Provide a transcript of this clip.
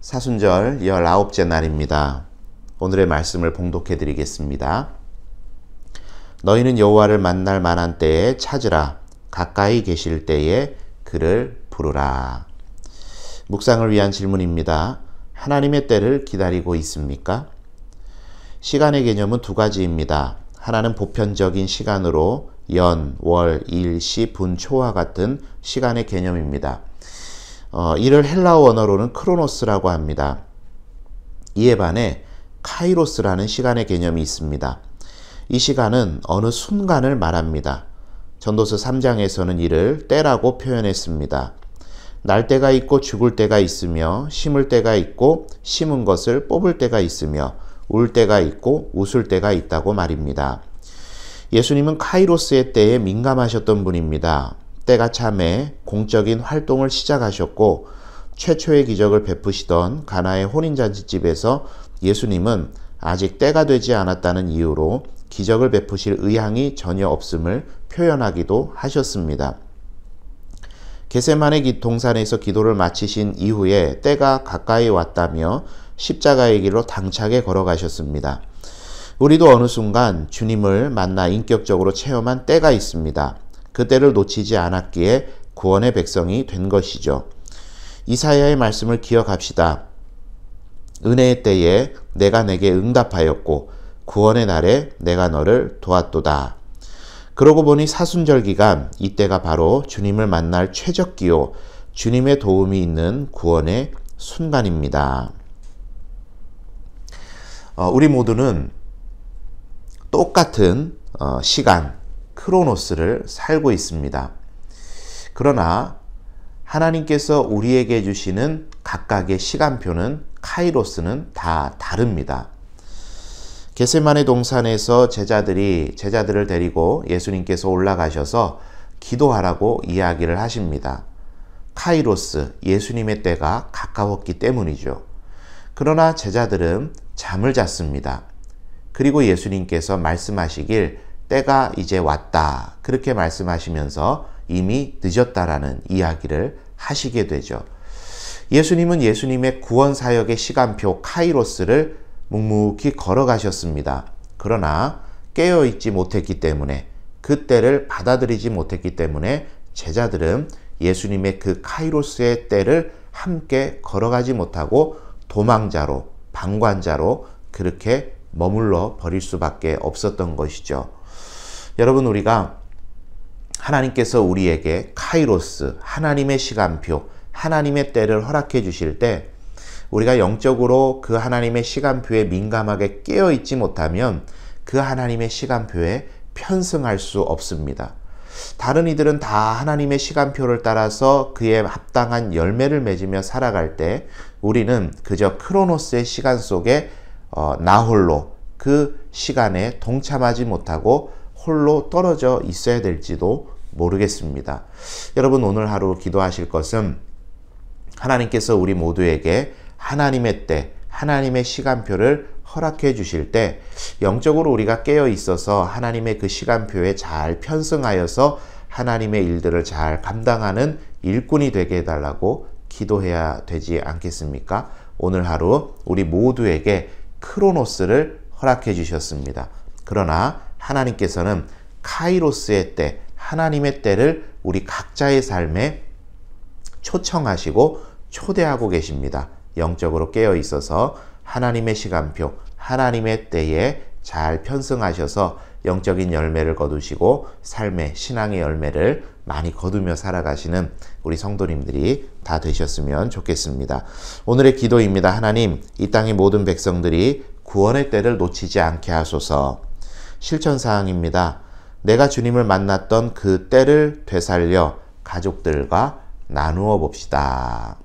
사순절 19째 날입니다. 오늘의 말씀을 봉독해 드리겠습니다. 너희는 여호와를 만날 만한 때에 찾으라. 가까이 계실 때에 그를 부르라. 묵상을 위한 질문입니다. 하나님의 때를 기다리고 있습니까? 시간의 개념은 두 가지입니다. 하나는 보편적인 시간으로 연, 월, 일, 시, 분, 초와 같은 시간의 개념입니다. 이를 헬라어 언어로는 크로노스라고 합니다. 이에 반해 카이로스라는 시간의 개념이 있습니다. 이 시간은 어느 순간을 말합니다. 전도서 3장에서는 이를 때라고 표현했습니다. 날 때가 있고 죽을 때가 있으며 심을 때가 있고 심은 것을 뽑을 때가 있으며 울 때가 있고 웃을 때가 있다고 말입니다. 예수님은 카이로스의 때에 민감하셨던 분입니다. 때가 참에 공적인 활동을 시작하셨고 최초의 기적을 베푸시던 가나의 혼인잔치집에서 예수님은 아직 때가 되지 않았다는 이유로 기적을 베푸실 의향이 전혀 없음을 표현하기도 하셨습니다. 겟세마네 동산에서 기도를 마치신 이후에 때가 가까이 왔다며 십자가의 길로 당차게 걸어가셨습니다. 우리도 어느 순간 주님을 만나 인격적으로 체험한 때가 있습니다. 그 때를 놓치지 않았기에 구원의 백성이 된 것이죠. 이사야의 말씀을 기억합시다. 은혜의 때에 내가 내게 응답하였고 구원의 날에 내가 너를 도왔도다. 그러고 보니 사순절 기간 이때가 바로 주님을 만날 최적기요 주님의 도움이 있는 구원의 순간입니다. 우리 모두는 똑같은 시간 크로노스를 살고 있습니다. 그러나 하나님께서 우리에게 주시는 각각의 시간표는 카이로스는 다 다릅니다. 겟세마네 동산에서 제자들을 데리고 예수님께서 올라가셔서 기도하라고 이야기를 하십니다. 카이로스, 예수님의 때가 가까웠기 때문이죠. 그러나 제자들은 잠을 잤습니다. 그리고 예수님께서 말씀하시길 때가 이제 왔다. 그렇게 말씀하시면서 이미 늦었다라는 이야기를 하시게 되죠. 예수님은 예수님의 구원 사역의 시간표 카이로스를 묵묵히 걸어가셨습니다. 그러나 깨어있지 못했기 때문에 그 때를 받아들이지 못했기 때문에 제자들은 예수님의 그 카이로스의 때를 함께 걸어가지 못하고 도망자로 방관자로 그렇게 머물러 버릴 수밖에 없었던 것이죠. 여러분, 우리가 하나님께서 우리에게 카이로스, 하나님의 시간표, 하나님의 때를 허락해 주실 때 우리가 영적으로 그 하나님의 시간표에 민감하게 깨어있지 못하면 그 하나님의 시간표에 편승할 수 없습니다. 다른 이들은 다 하나님의 시간표를 따라서 그에 합당한 열매를 맺으며 살아갈 때 우리는 그저 크로노스의 시간 속에 나 홀로 그 시간에 동참하지 못하고 홀로 떨어져 있어야 될지도 모르겠습니다. 여러분, 오늘 하루 기도하실 것은 하나님께서 우리 모두에게 하나님의 때, 하나님의 시간표를 허락해 주실 때 영적으로 우리가 깨어 있어서 하나님의 그 시간표에 잘 편승하여서 하나님의 일들을 잘 감당하는 일꾼이 되게 해달라고 기도해야 되지 않겠습니까? 오늘 하루 우리 모두에게 크로노스를 허락해 주셨습니다. 그러나 하나님께서는 카이로스의 때, 하나님의 때를 우리 각자의 삶에 초청하시고 초대하고 계십니다. 영적으로 깨어 있어서 하나님의 시간표, 하나님의 때에 잘 편승하셔서 영적인 열매를 거두시고 삶의 신앙의 열매를 많이 거두며 살아가시는 우리 성도님들이 다 되셨으면 좋겠습니다. 오늘의 기도입니다. 하나님, 이 땅의 모든 백성들이 구원의 때를 놓치지 않게 하소서. 실천사항입니다. 내가 주님을 만났던 그 때를 되살려 가족들과 나누어 봅시다.